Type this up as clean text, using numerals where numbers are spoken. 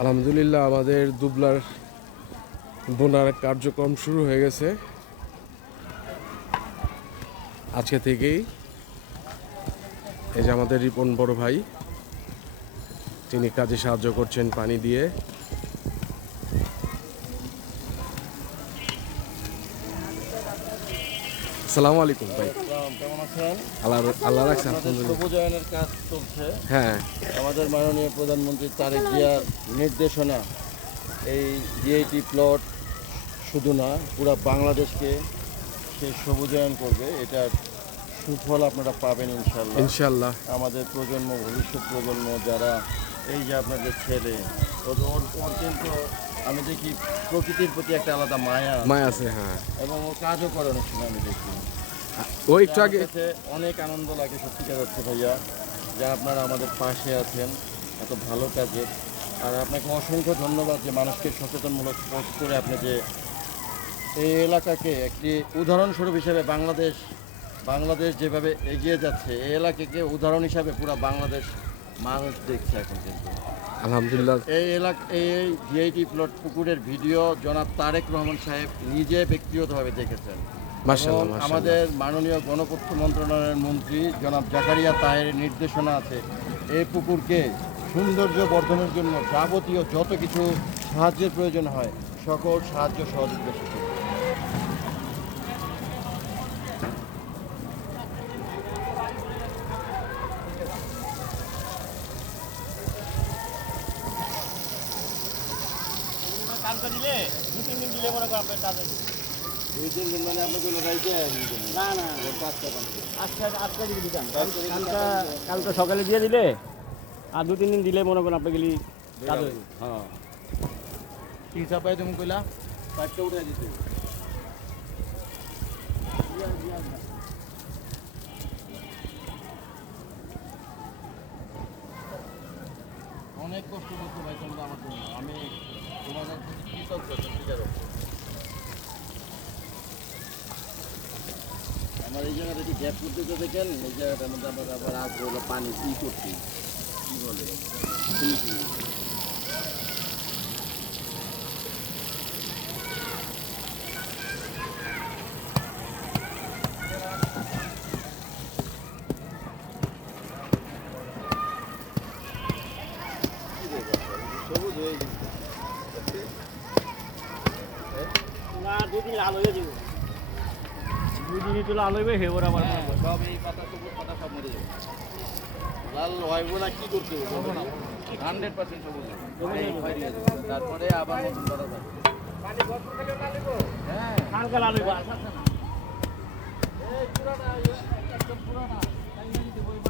আলহামদুলিল্লাহ আমাদের দুবলার বোনার কার্যক্রম শুরু হয়ে গেছে আজকে থেকেই। এই যে আমাদের রিপন বড় ভাই, তিনি কাজে সাহায্য করছেন পানি দিয়ে। আসসালামু আলাইকুম ভাই। কেমন আছেন? আল্লাহ রাখছেন। সবুজায়নের কাজ চলছে। হ্যাঁ, আমাদের মাননীয় প্রধানমন্ত্রী তারেক জিয়ার নির্দেশনা এই জিআইটি প্লট শুধু না পুরো বাংলাদেশকে সে সবুজায়ন করবে। এটার সুফল আপনারা পাবেন ইনশাল্লাহ। ইনশাল্লাহ। আমাদের প্রজন্ম, ভবিষ্যৎ প্রজন্ম যারা এই যে আপনাদের ছেলে, ওর কিন্তু আমি দেখি প্রকৃতির প্রতি একটা আলাদা মায়া আছে। হ্যাঁ, এবং ও কাজও করে অনেক সময় আমি দেখি। ও একটু আগে অনেক আনন্দ লাগে সত্যিকার হচ্ছে ভাইয়া, যে আপনারা আমাদের পাশে আছেন এত ভালো কাজে। আর আপনাকে অসংখ্য ধন্যবাদ যে মানুষকে সচেতনমূলক পোস্ট করে আপনি যে এই এলাকাকে একটি উদাহরণস্বরূপ হিসেবে বাংলাদেশ যেভাবে এগিয়ে যাচ্ছে, এই এলাকাকে উদাহরণ হিসাবে পুরো বাংলাদেশ মানুষ দেখছে এখন। কিন্তু আলহামদুলিল্লাহ এই জিআইটি প্লট পুকুরের ভিডিও জনাব তারেক রহমান সাহেব নিজে ব্যক্তিগতভাবে দেখেছেন। এবং আমাদের মাননীয় গণপূর্ত মন্ত্রণালয়ের মন্ত্রী জনাব জাকারিয়া তাহেরের নির্দেশনা আছে এই পুকুরকে সৌন্দর্য বর্ধনের জন্য যাবতীয় যত কিছু সাহায্যের প্রয়োজন হয় সকল সাহায্য সহযোগিতা করবে। কালকে দিলে 2-3 দিন দিলে মনে করেন আপনার কাজে 2-3 দিন মানে আপনি কোনো রাইতে না না আজকে দিয়ে দিতাম। কালকে সকালে দিয়ে দিলে আর 2-3 দিন দিলে মনে করেন আপনি গেলি কাজে। হ্যাঁ কি চাপাই তুমি কইলা 5টা উঠে দিতে অনেক কষ্ট করতে ভাই তোমরা আমার জন্য। আমি তোমাদের প্রতি কৃতজ্ঞ সত্যিকার। আমার এই জায়গাটা যে গ্যাপ করতে দেখেন, এই জায়গাটার মধ্যে আমরা আবার আসবো হলো পানি কি করছি কি বলে সবুজ হয়ে গেছে না 2 দিন আলো হয়ে যাবে, 2 দিনই তো আলো হইবে হেবর আবার সব এই পাতা সবুজ পাতা সব মরে যাবে। লাল হইব না কি করতে হবে 100% সবুজ তারপরে আবার নতুন করা যাবে। হ্যাঁ হালকা আলো হইবে। এই পুরাটা একদম পুরাটা তাই না দিতে বলবো